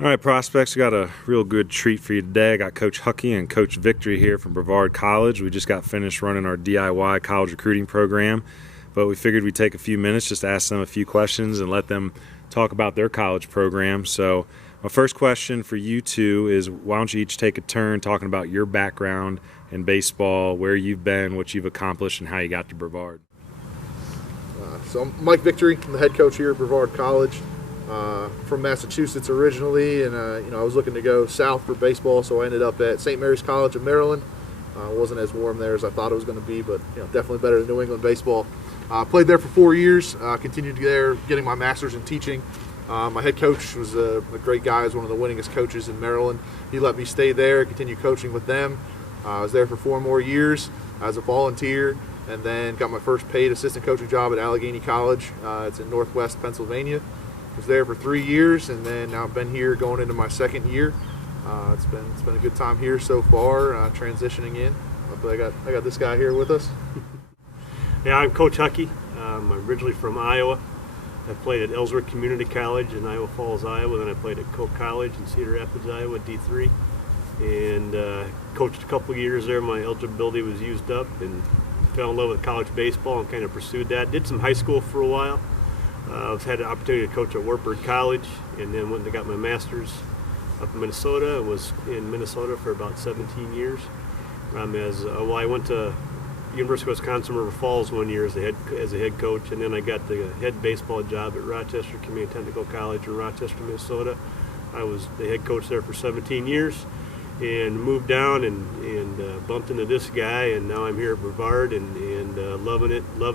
All right, prospects, we got a real good treat for you today. I got Coach Hucke and Coach Victory here from Brevard College. We just got finished running our DIY college recruiting program, but we figured we'd take a few minutes just to ask them a few questions and let them talk about their college program. So my first question for you two is, why don't you each take a turn talking about your background in baseball, where you've been, what you've accomplished, and how you got to Brevard. So I'm Mike Victory. I'm the head coach here at Brevard College. From Massachusetts originally, and I was looking to go south for baseball, so I ended up at St. Mary's College of Maryland. It wasn't as warm there as I thought it was going to be, but definitely better than New England baseball. Played there for 4 years. Continued there, getting my master's in teaching. My head coach was a great guy. He was one of the winningest coaches in Maryland. He let me stay there, continue coaching with them. I was there for 4 more years as a volunteer, and then got my first paid assistant coaching job at Allegheny College. It's in Northwest Pennsylvania. Was there for 3 years, and then now I've been here going into my second year. It's been a good time here so far, transitioning in. Hopefully I got this guy here with us. Yeah, I'm Coach Hucke. I'm originally from Iowa. I played at Ellsworth Community College in Iowa Falls, Iowa. Then I played at Koch College in Cedar Rapids, Iowa, D3. And coached a couple of years there. My eligibility was used up, and fell in love with college baseball and kind of pursued that. Did some high school for a while. I've had an opportunity to coach at Wartburg College, and then went and got my master's up in Minnesota. I was in Minnesota for about 17 years. I went to University of Wisconsin River Falls 1 year as a head coach, and then I got the head baseball job at Rochester Community Technical College in Rochester, Minnesota. I was the head coach there for 17 years, and moved down and bumped into this guy, and now I'm here at Brevard and loving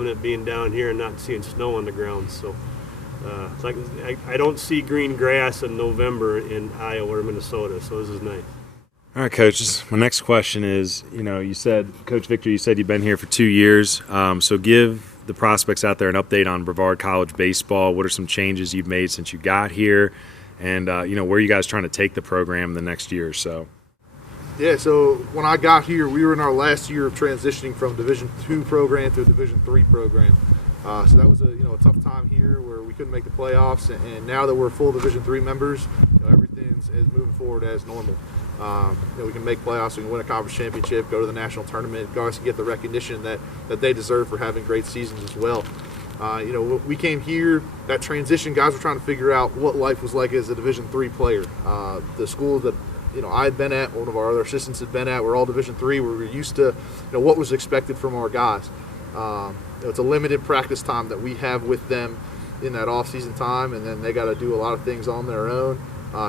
it being down here and not seeing snow on the ground. So it's like I don't see green grass in November in Iowa or Minnesota, so this is nice. All right, coaches. My next question is, you said, Coach Victor, you said you've been here for 2 years. So give the prospects out there an update on Brevard College baseball. What are some changes you've made since you got here? And, where are you guys trying to take the program the next year or so? Yeah, so when I got here, we were in our last year of transitioning from Division II program to a Division III program. So that was a tough time here where we couldn't make the playoffs, and now that we're full Division III members, everything's is moving forward as normal. We can make playoffs, we can win a conference championship, go to the national tournament, guys can get the recognition that they deserve for having great seasons as well. We came here, that transition, guys were trying to figure out what life was like as a Division III player. The school that I had been at, one of our other assistants had been at, we're all Division III, where we're used to what was expected from our guys. It's a limited practice time that we have with them in that off-season time, and then they got to do a lot of things on their own,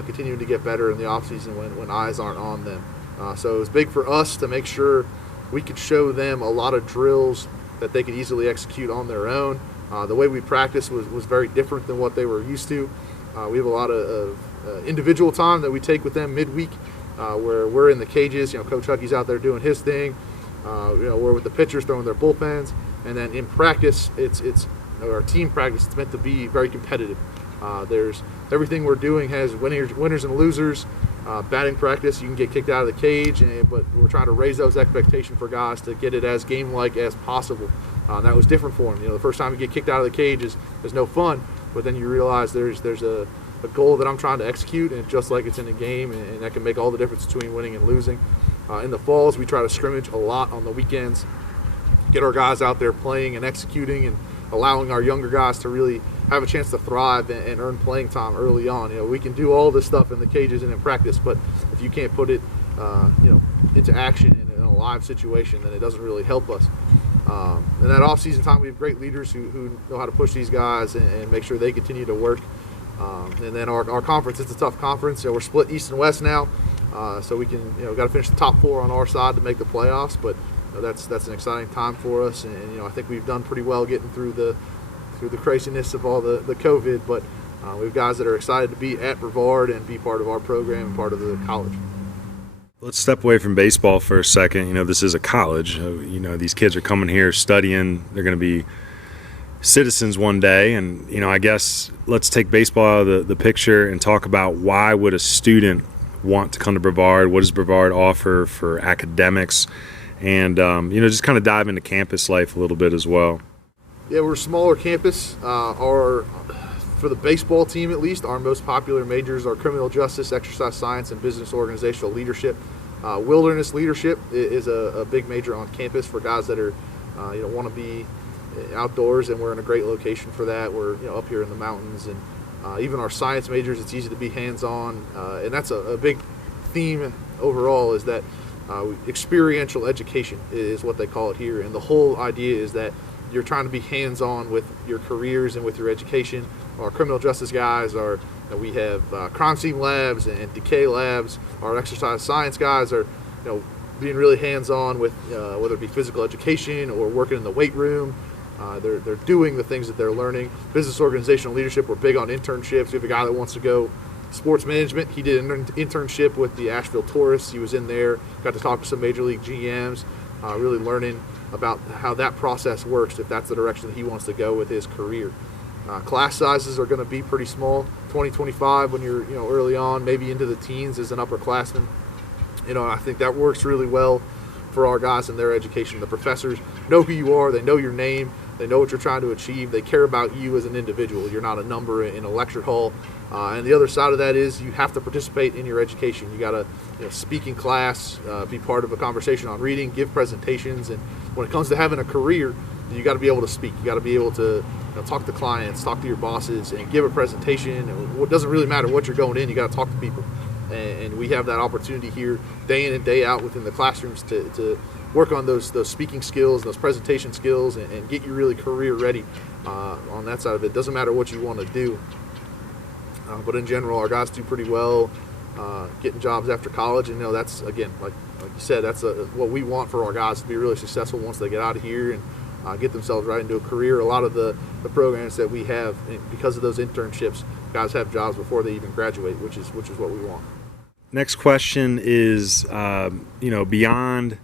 continuing to get better in the off-season when eyes aren't on them. So it was big for us to make sure we could show them a lot of drills that they could easily execute on their own. The way we practice was very different than what they were used to. We have a lot of individual time that we take with them midweek, where we're in the cages. Coach Hucke's out there doing his thing. We're with the pitchers throwing their bullpens, and then in practice, it's our team practice. It's meant to be very competitive. There's everything we're doing has winners and losers. Batting practice, you can get kicked out of the cage, but we're trying to raise those expectations for guys to get it as game-like as possible. That was different for them. The first time you get kicked out of the cage is no fun, but then you realize there's a goal that I'm trying to execute, and just like it's in a game, and that can make all the difference between winning and losing. In the falls, we try to scrimmage a lot on the weekends, get our guys out there playing and executing, and allowing our younger guys to really have a chance to thrive and earn playing time early on. We can do all this stuff in the cages and in practice, but if you can't put it, into action in a live situation, then it doesn't really help us. In that off-season time, we have great leaders who know how to push these guys and make sure they continue to work. And then our conference, it's a tough conference. We're split East and West now, so we can, got to finish the top 4 on our side to make the playoffs. But that's an exciting time for us, and I think we've done pretty well getting through the craziness of all the COVID. But we have guys that are excited to be at Brevard and be part of our program and part of the college. Let's step away from baseball for a second. This is a college. These kids are coming here studying. They're going to be citizens one day, and I guess let's take baseball out of the picture and talk about why would a student want to come to Brevard. What does Brevard offer for academics, and just kind of dive into campus life a little bit as well. Yeah, we're a smaller campus. Our For the baseball team, at least, our most popular majors are criminal justice, exercise science, and business organizational leadership. Wilderness leadership is a big major on campus for guys that are, want to be outdoors, and we're in a great location for that. We're up here in the mountains, and even our science majors, it's easy to be hands-on, and that's a big theme overall, is that experiential education is what they call it here, and the whole idea is that you're trying to be hands-on with your careers and with your education. Our criminal justice guys we have crime scene labs and decay labs. Our exercise science guys are, being really hands-on with whether it be physical education or working in the weight room. They're doing the things that they're learning. Business organizational leadership, we're big on internships. We have a guy that wants to go sports management. He did an internship with the Asheville Tourists. He was in there, got to talk to some major league GMs, really learning about how that process works, if that's the direction that he wants to go with his career. Class sizes are going to be pretty small. 2025, when you're early on, maybe into the teens as an upperclassman. I think that works really well for our guys in their education. The professors know who you are. They know your name. They know what you're trying to achieve. They care about you as an individual. You're not a number in a lecture hall. And the other side of that is you have to participate in your education. You got to speak in class, be part of a conversation on reading, give presentations. And when it comes to having a career, you got to be able to speak. You got to be able to talk to clients, talk to your bosses, and give a presentation. It doesn't really matter what you're going in. You got to talk to people. And we have that opportunity here day in and day out within the classrooms to work on those speaking skills, those presentation skills, and get you really career ready on that side of it. Doesn't matter what you want to do. But in general, our guys do pretty well getting jobs after college. And that's, again, like you said, that's what we want for our guys to be really successful once they get out of here and get themselves right into a career. A lot of the programs that we have, because of those internships, guys have jobs before they even graduate, which is what we want. Next question is, beyond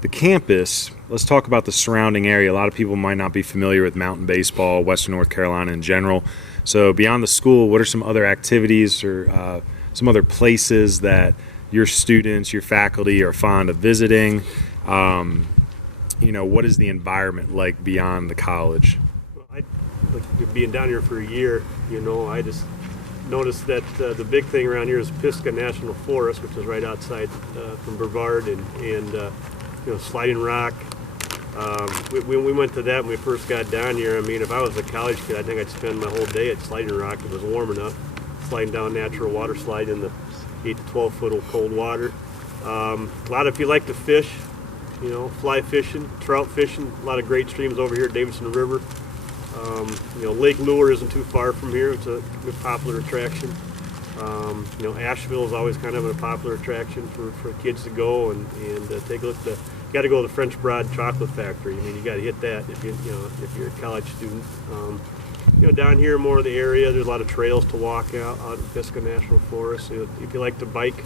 the campus, let's talk about the surrounding area. A lot of people might not be familiar with mountain baseball, Western North Carolina in general. So beyond the school, what are some other activities or some other places that your students, your faculty are fond of visiting? What is the environment like beyond the college? Being down here for a year, I just noticed that the big thing around here is Pisgah National Forest, which is right outside from Brevard, and Sliding Rock. We went to that when we first got down here. I mean, if I was a college kid, I think I'd spend my whole day at Sliding Rock. It was warm enough, sliding down natural water slide in the 8 to 12 foot of cold water. A lot if you like to fish, fly fishing, trout fishing. A lot of great streams over here at Davidson River. Lake Lure isn't too far from here. It's a popular attraction. Asheville is always kind of a popular attraction for kids to go and take a look. You got to go to the French Broad Chocolate Factory. I mean, you got to hit that if you're a college student. Down here more of the area, there's a lot of trails to walk out in Pisgah National Forest. If you like to bike,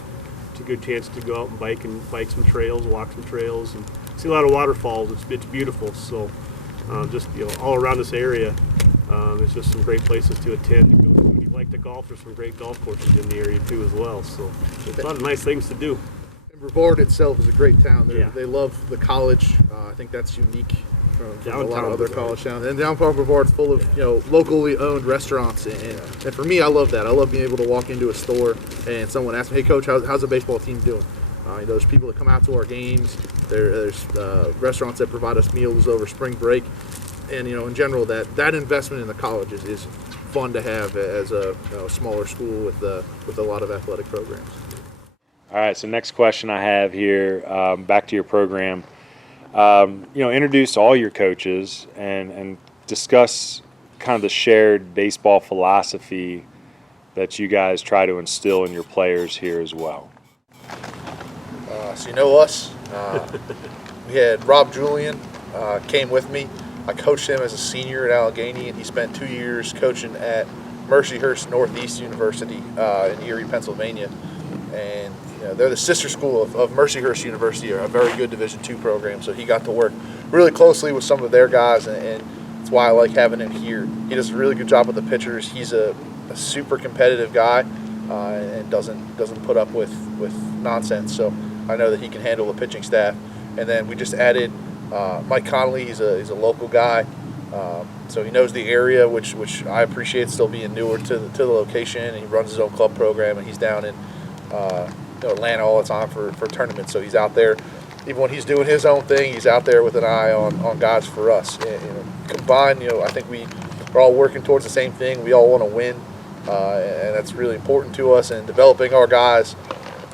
it's a good chance to go out and bike some trails, walk some trails, and see a lot of waterfalls. It's beautiful. So just all around this area, it's just some great places to attend. If you like to golf, there's some great golf courses in the area too as well. So there's a lot of nice things to do. And Brevard itself is a great town. Yeah. They love the college. I think that's unique from a lot of other Brevard. college towns. And downtown Brevard's full of locally owned restaurants. And for me, I love that. I love being able to walk into a store and someone asks me, "Hey, Coach, how's the baseball team doing?" There's people that come out to our games. There's restaurants that provide us meals over spring break. And in general, that investment in the college is fun to have as a smaller school with a lot of athletic programs. All right, so next question I have here, back to your program. Introduce all your coaches and discuss kind of the shared baseball philosophy that you guys try to instill in your players here as well. So you know us. We had Rob Julian came with me. I coached him as a senior at Allegheny, and he spent 2 years coaching at Mercyhurst Northeast University in Erie, Pennsylvania. And they're the sister school of Mercyhurst University, a very good Division II program. So he got to work really closely with some of their guys, and that's why I like having him here. He does a really good job with the pitchers. He's a super competitive guy and doesn't put up with nonsense. So I know that he can handle the pitching staff. And then we just added Mike Connolly. He's a local guy. So he knows the area, which I appreciate, still being newer to the location. And he runs his own club program, and he's down in Atlanta all the time for tournaments. So he's out there. Even when he's doing his own thing, he's out there with an eye on guys for us. And, combined, I think we're all working towards the same thing. We all want to win, and that's really important to us. And developing our guys,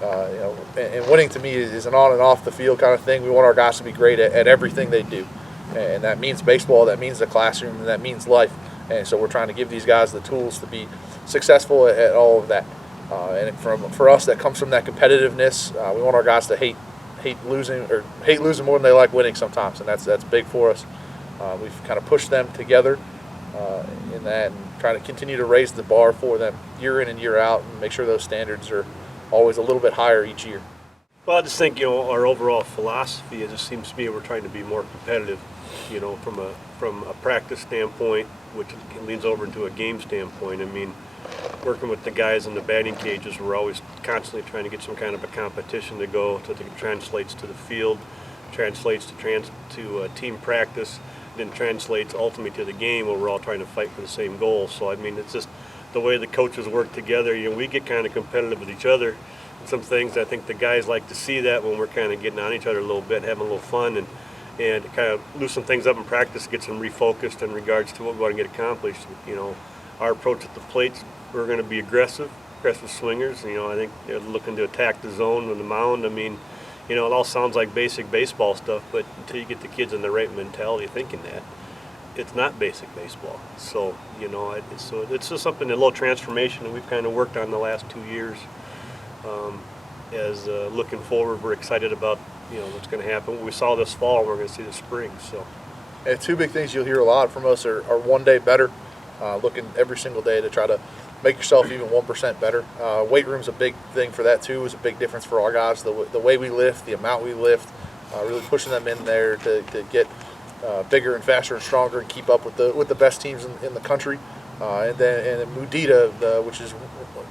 and winning to me is an on and off the field kind of thing. We want our guys to be great at everything they do, and that means baseball, that means the classroom, and that means life. And so we're trying to give these guys the tools to be successful at all of that. And for us, that comes from that competitiveness. We want our guys to hate losing more than they like winning sometimes, and that's big for us. We've kind of pushed them together in that, and trying to continue to raise the bar for them year in and year out, and make sure those standards are always a little bit higher each year. Well, I just think our overall philosophy, it just seems to me we're trying to be more competitive, from a practice standpoint, which leans over into a game standpoint. I mean, working with the guys in the batting cages, we're always constantly trying to get some kind of a competition to go to that translates to the field, translates to team practice, then translates ultimately to the game where we're all trying to fight for the same goal. So I mean, it's just the way the coaches work together. We get kind of competitive with each other. Some things I think the guys like to see that when we're kind of getting on each other a little bit, having a little fun, and kind of loosen things up in practice, get them refocused in regards to what we want to get accomplished. Our approach at the plate, we're going to be aggressive swingers. I think they're looking to attack the zone on the mound. I mean, it all sounds like basic baseball stuff, but until you get the kids in the right mentality thinking that, it's not basic baseball. So, it's just something, a little transformation that we've kind of worked on the last 2 years. As looking forward, we're excited about, what's going to happen. What we saw this fall, we're going to see this spring. So, and two big things you'll hear a lot from us are one day better, looking every single day to try to make yourself even 1% better. Weight room's a big thing for that too. It's a big difference for our guys. The way we lift, the amount we lift, really pushing them in there to get bigger and faster and stronger and keep up with the best teams in the country. And then Mudita, which is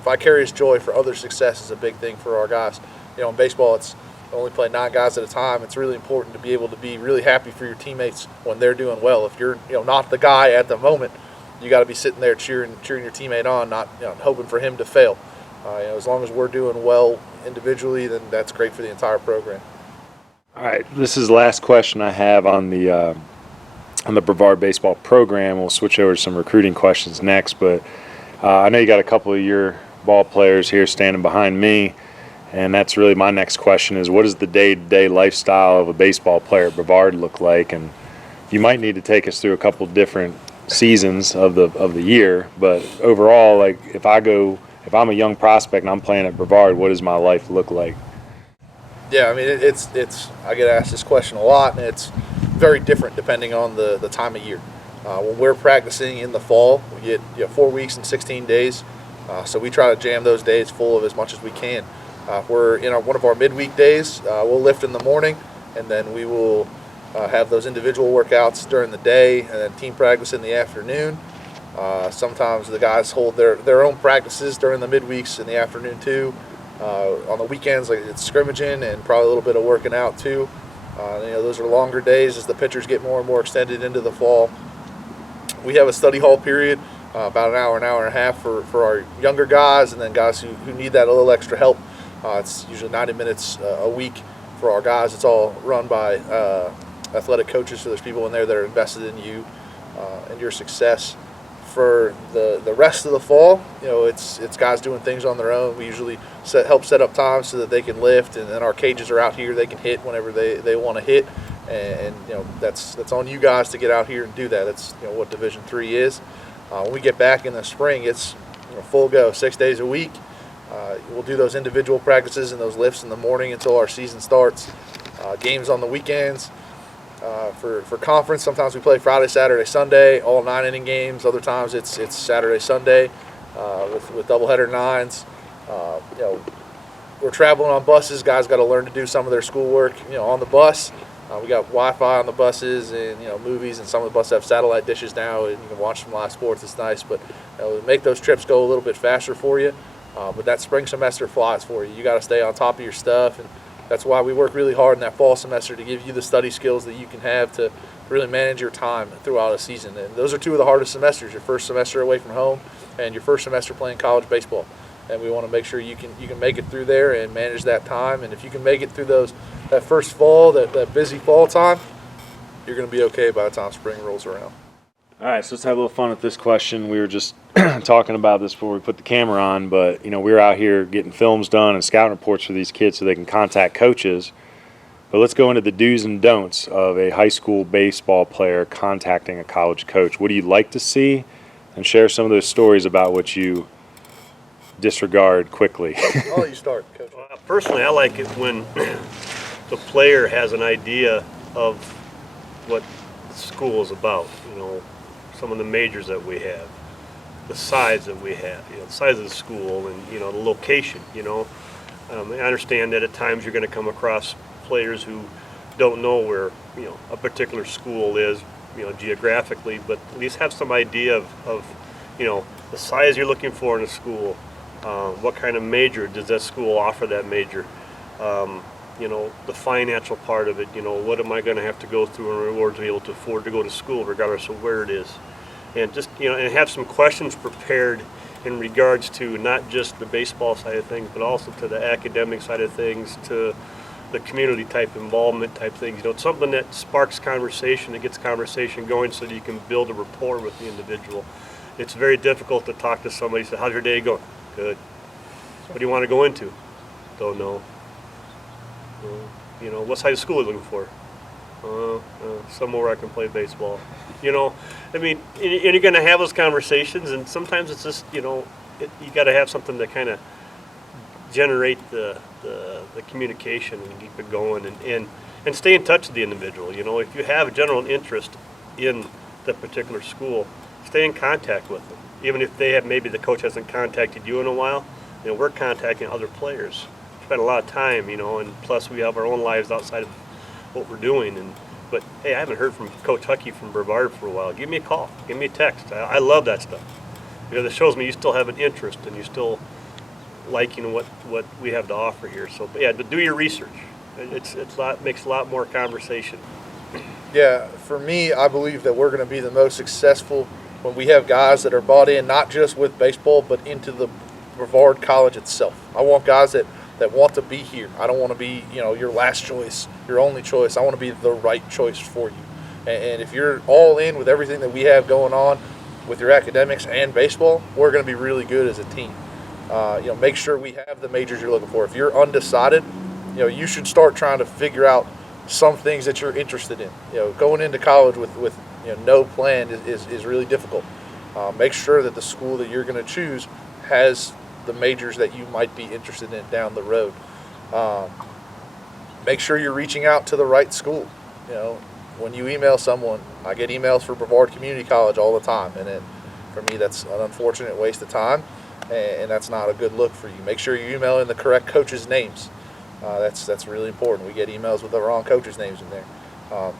vicarious joy for other success, is a big thing for our guys. In baseball, it's only play 9 guys at a time. It's really important to be able to be really happy for your teammates when they're doing well. If you're not the guy at the moment, you got to be sitting there cheering your teammate on, not hoping for him to fail. As long as we're doing well individually, then that's great for the entire program. All right, this is the last question I have on the Brevard baseball program. We'll switch over to some recruiting questions next, but I know you got a couple of your ball players here standing behind me, and that's really my next question is, what does the day-to-day lifestyle of a baseball player at Brevard look like? And you might need to take us through a couple different seasons of the year, but overall, like if I'm a young prospect and I'm playing at Brevard, what does my life look like? Yeah, I mean it's I get asked this question a lot, and it's very different depending on the time of year. When we're practicing in the fall, we get 4 weeks and 16 days, so we try to jam those days full of as much as we can. We're in one of our midweek days. We'll lift in the morning, and then we will have those individual workouts during the day, and then team practice in the afternoon. Sometimes the guys hold their own practices during the midweeks in the afternoon too. On the weekends, like it's scrimmaging and probably a little bit of working out too. Those are longer days as the pitchers get more and more extended into the fall. We have a study hall period, about an hour and a half for our younger guys, and then guys who need that a little extra help. It's usually 90 minutes a week for our guys. It's all run by athletic coaches, so there's people in there that are invested in you and your success. For the rest of the fall, it's guys doing things on their own. We usually help set up times so that they can lift, and then our cages are out here. They can hit whenever they want to hit, and that's on you guys to get out here and do that. That's what Division III is. When we get back in the spring, it's full go, 6 days a week. We'll do those individual practices and those lifts in the morning until our season starts. Games on the weekends. For conference, sometimes we play Friday, Saturday, Sunday, all 9-inning games. Other times it's Saturday, Sunday with doubleheader 9s. We're traveling on buses. Guys got to learn to do some of their schoolwork on the bus. We got Wi-Fi on the buses and movies, and some of the buses have satellite dishes now, and you can watch some live sports. It's nice, but make those trips go a little bit faster for you. But that spring semester flies for you. You got to stay on top of your stuff, and that's why we work really hard in that fall semester to give you the study skills that you can have to really manage your time throughout a season. And those are two of the hardest semesters, your first semester away from home and your first semester playing college baseball. And we want to make sure you can make it through there and manage that time. And if you can make it through that first fall, that busy fall time, you're going to be okay by the time spring rolls around. All right, so let's have a little fun with this question. We were just talking about this before we put the camera on, but we're out here getting films done and scouting reports for these kids so they can contact coaches. But let's go into the do's and don'ts of a high school baseball player contacting a college coach. What do you like to see? And share some of those stories about what you disregard quickly. Oh, you start, Coach. Personally, I like it when the player has an idea of what the school is about. Some of the majors that we have, the size that we have, the size of the school, and the location. I understand that at times you're going to come across players who don't know where a particular school is, geographically, but at least have some idea of the size you're looking for in a school. What kind of major does that school offer that major? The financial part of it, what am I going to have to go through in order to be able to afford to go to school regardless of where it is? And just, and have some questions prepared in regards to not just the baseball side of things, but also to the academic side of things, to the community type involvement type things. It's something that sparks conversation, that gets conversation going so that you can build a rapport with the individual. It's very difficult to talk to somebody and say, how's your day going? Good. What do you want to go into? Don't know. What size of school are you looking for? Somewhere where I can play baseball. And you're going to have those conversations, and sometimes it's just, you got to have something to kind of generate the communication and keep it going, and stay in touch with the individual. If you have a general interest in that particular school, stay in contact with them. Even if maybe the coach hasn't contacted you in a while, we're contacting other players. Spend a lot of time, and plus we have our own lives outside of what we're doing. But hey, I haven't heard from Coach Hucke from Brevard for a while. Give me a call, give me a text. I love that stuff because it shows me you still have an interest and you still liking what we have to offer here. So, but yeah, but do your research. Makes a lot more conversation. Yeah, for me, I believe that we're going to be the most successful when we have guys that are bought in, not just with baseball, but into the Brevard College itself. I want guys that want to be here. I don't want to be, your last choice, your only choice. I want to be the right choice for you. And if you're all in with everything that we have going on with your academics and baseball, we're going to be really good as a team. Make sure we have the majors you're looking for. If you're undecided, you should start trying to figure out some things that you're interested in. Going into college with no plan is really difficult. Make sure that the school that you're going to choose has the majors that you might be interested in down the road. Make sure you're reaching out to the right school. When you email someone, I get emails for Brevard Community College all the time, and for me that's an unfortunate waste of time, and that's not a good look for you. Make sure you email in the correct coaches' names. That's really important. We get emails with the wrong coaches' names in there.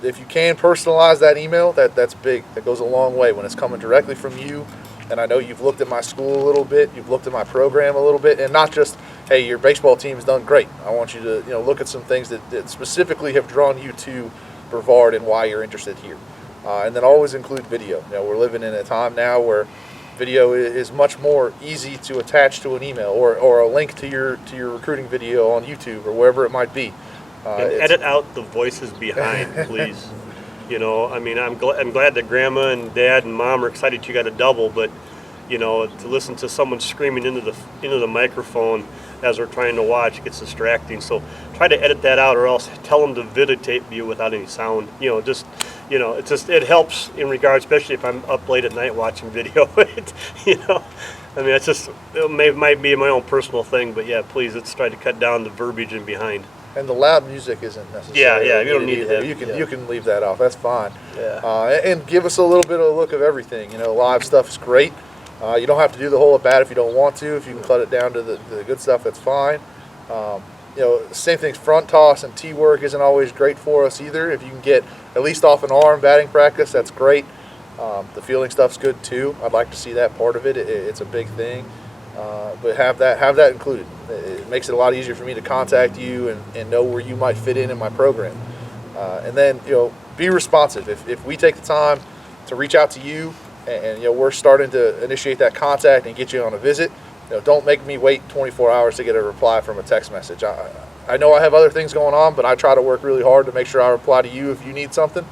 If you can personalize that email, that's big. That goes a long way when it's coming directly from you. And I know you've looked at my school a little bit, you've looked at my program a little bit, and not just, hey, your baseball team's done great. I want you to look at some things that specifically have drawn you to Brevard and why you're interested here. And then always include video. We're living in a time now where video is much more easy to attach to an email or a link to your recruiting video on YouTube or wherever it might be. And edit out the voices behind, please. I'm glad that Grandma and Dad and Mom are excited you got a double, but to listen to someone screaming into the microphone as they're trying to watch gets distracting. So try to edit that out, or else tell them to videotape you without any sound. It helps in regards, especially if I'm up late at night watching video. It might be my own personal thing, but yeah, please let's try to cut down the verbiage and behind. And the loud music isn't necessary. Yeah, you don't need that. You can leave that off. That's fine. Yeah. And give us a little bit of a look of everything. Live stuff is great. You don't have to do the whole at bat if you don't want to. If you can cut it down to the good stuff, that's fine. Same things. Front toss and tee work isn't always great for us either. If you can get at least off an arm batting practice, that's great. The fielding stuff's good too. I'd like to see that part of it. It's a big thing. But have that included. It makes it a lot easier for me to contact you and know where you might fit in my program. And then be responsive. If we take the time to reach out to you, and we're starting to initiate that contact and get you on a visit, don't make me wait 24 hours to get a reply from a text message. I know I have other things going on, but I try to work really hard to make sure I reply to you if you need something.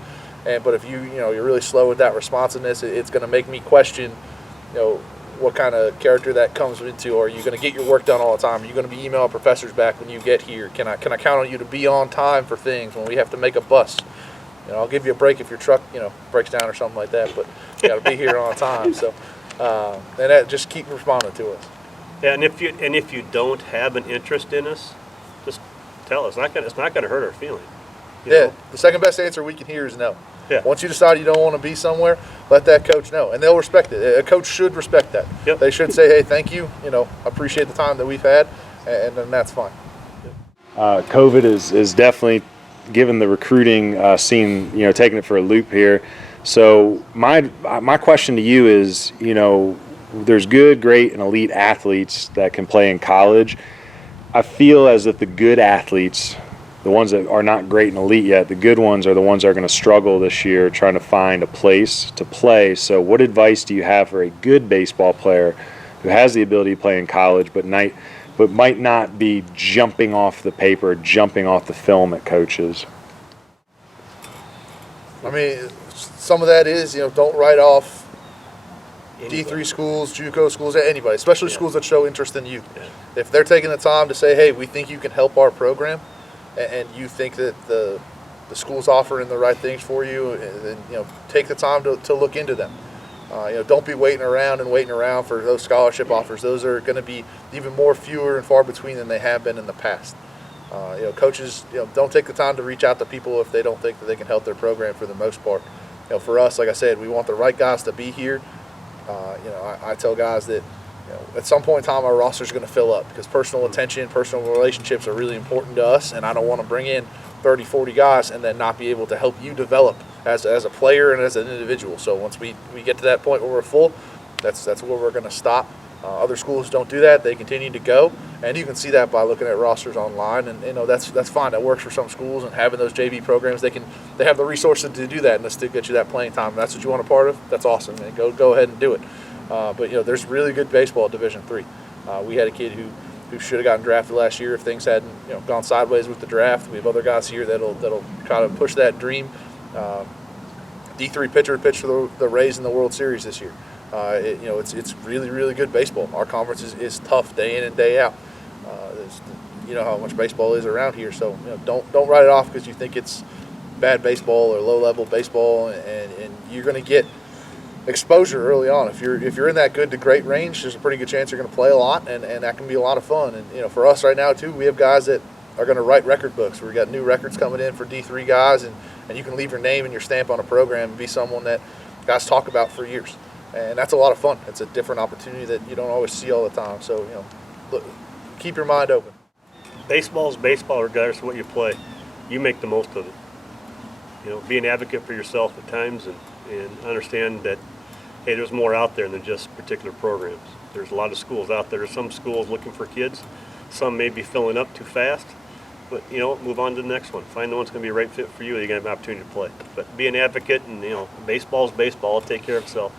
But if you're really slow with that responsiveness, it's going to make me question, what kind of character that comes into. Are you going to get your work done all the time? Are you going to be emailing professors back when you get here? Can I count on you to be on time for things when we have to make a bus? I'll give you a break if your truck breaks down or something like that, but you got to be here on time. So and that, just keep responding to us. Yeah, and if you don't have an interest in us, just tell us. It's not gonna hurt our feeling. You know? The second best answer we can hear is no. Yeah. Once you decide you don't want to be somewhere, let that coach know, and they'll respect it. A coach should respect that. Yep. They should say, "Hey, thank you. Appreciate the time that we've had," and then that's fine. COVID is definitely given the recruiting scene, taking it for a loop here. So my question to you is, there's good, great, and elite athletes that can play in college. I feel as if the good athletes, the ones that are not great and elite yet, the good ones are the ones that are going to struggle this year trying to find a place to play. So what advice do you have for a good baseball player who has the ability to play in college but might not be jumping off the paper, jumping off the film at coaches? I mean, some of that is, don't write off D3 schools, JUCO schools, anybody, especially schools that show interest in you. Yeah. If they're taking the time to say, "Hey, we think you can help our program," and you think that the school's offering the right things for you, then take the time to look into them. Don't be waiting around for those scholarship offers. Those are going to be even more fewer and far between than they have been in the past. Coaches, don't take the time to reach out to people if they don't think that they can help their program for the most part. For us, like I said, we want the right guys to be here. I tell guys that at some point in time our roster is going to fill up because personal attention, personal relationships are really important to us, and I don't want to bring in 30, 40 guys and then not be able to help you develop as a player and as an individual. So once we get to that point where we're full, that's where we're going to stop. Other schools don't do that; they continue to go, and you can see that by looking at rosters online. And that's fine. That works for some schools, and having those JV programs, they have the resources to do that and to still get you that playing time. And that's what you want a part of. That's awesome, man. Go ahead and do it. But there's really good baseball at Division III. We had a kid who should have gotten drafted last year if things hadn't gone sideways with the draft. We have other guys here that'll try to push that dream. D3 pitcher pitched for the Rays in the World Series this year. It's really, really good baseball. Our conference is tough day in and day out. You know how much baseball is around here, so don't write it off because you think it's bad baseball or low-level baseball, and you're going to get exposure early on. If you're in that good to great range, there's a pretty good chance you're going to play a lot, and that can be a lot of fun. And for us right now too, we have guys that are going to write record books. We've got new records coming in for D3 guys, and you can leave your name and your stamp on a program and be someone that guys talk about for years. And that's a lot of fun. It's a different opportunity that you don't always see all the time. So, look, keep your mind open. Baseball is baseball regardless of what you play. You make the most of it. Be an advocate for yourself at times and understand that, hey, there's more out there than just particular programs. There's a lot of schools out there. There's some schools looking for kids. Some may be filling up too fast. But, move on to the next one. Find the one that's going to be a right fit for you. You're going to have an opportunity to play. But be an advocate, and, baseball is baseball. It'll take care of itself.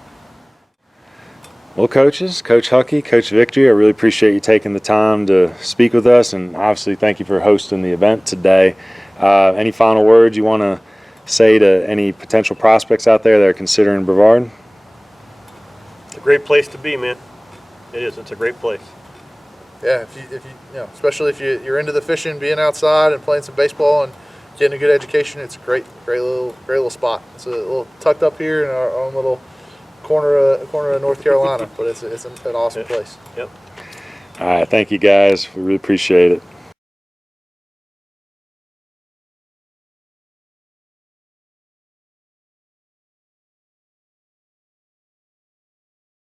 Well, coaches, Coach Hucke, Coach Victory, I really appreciate you taking the time to speak with us, and obviously thank you for hosting the event today. Any final words you want to say to any potential prospects out there that are considering Brevard? It's a great place to be, man. It is. It's a great place. Yeah, if you especially if you're into the fishing, being outside and playing some baseball and getting a good education, it's a great little spot. It's a little tucked up here in our own little corner of North Carolina, but it's an awesome place. Yep. All right, thank you guys. We really appreciate it.